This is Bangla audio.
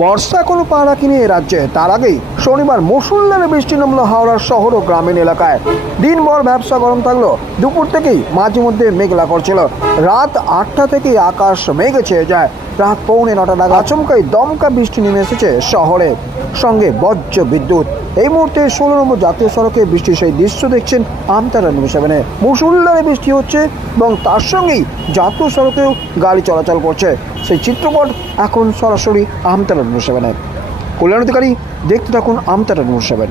বর্ষা এখনো পা রাখেনি এ রাজ্যে, তার আগেই শনিবার মুষলধারে বৃষ্টি নামলো হাওড়ার শহর ও গ্রামীণ এলাকায়। দিনভর ব্যবসা গরম থাকলো, দুপুর থেকেই মাঝে মধ্যে মেঘলা করছিল। রাত 8টা থেকেই আকাশ মেঘে ছেয়ে যায়। রাত 9:45 নাগাদ আচমকাই দমকা বৃষ্টি নেমে এসেছে শহরে, সঙ্গে বজ্র বিদ্যুৎ। এই মুহূর্তে 16 নম্বর জাতীয় সড়কে বৃষ্টির সেই দৃশ্য দেখছেন আমতারা নিউজ 7-এ। মুষলধারে বৃষ্টি হচ্ছে এবং তার সঙ্গেই জাতীয় সড়কেও গাড়ি চলাচল করছে। সেই চিত্রপট এখন সরাসরি আমতারা নিউজ 7-এ। কল্যাণ অধিকারী, দেখতে থাকুন আমতারা নিউজ 7।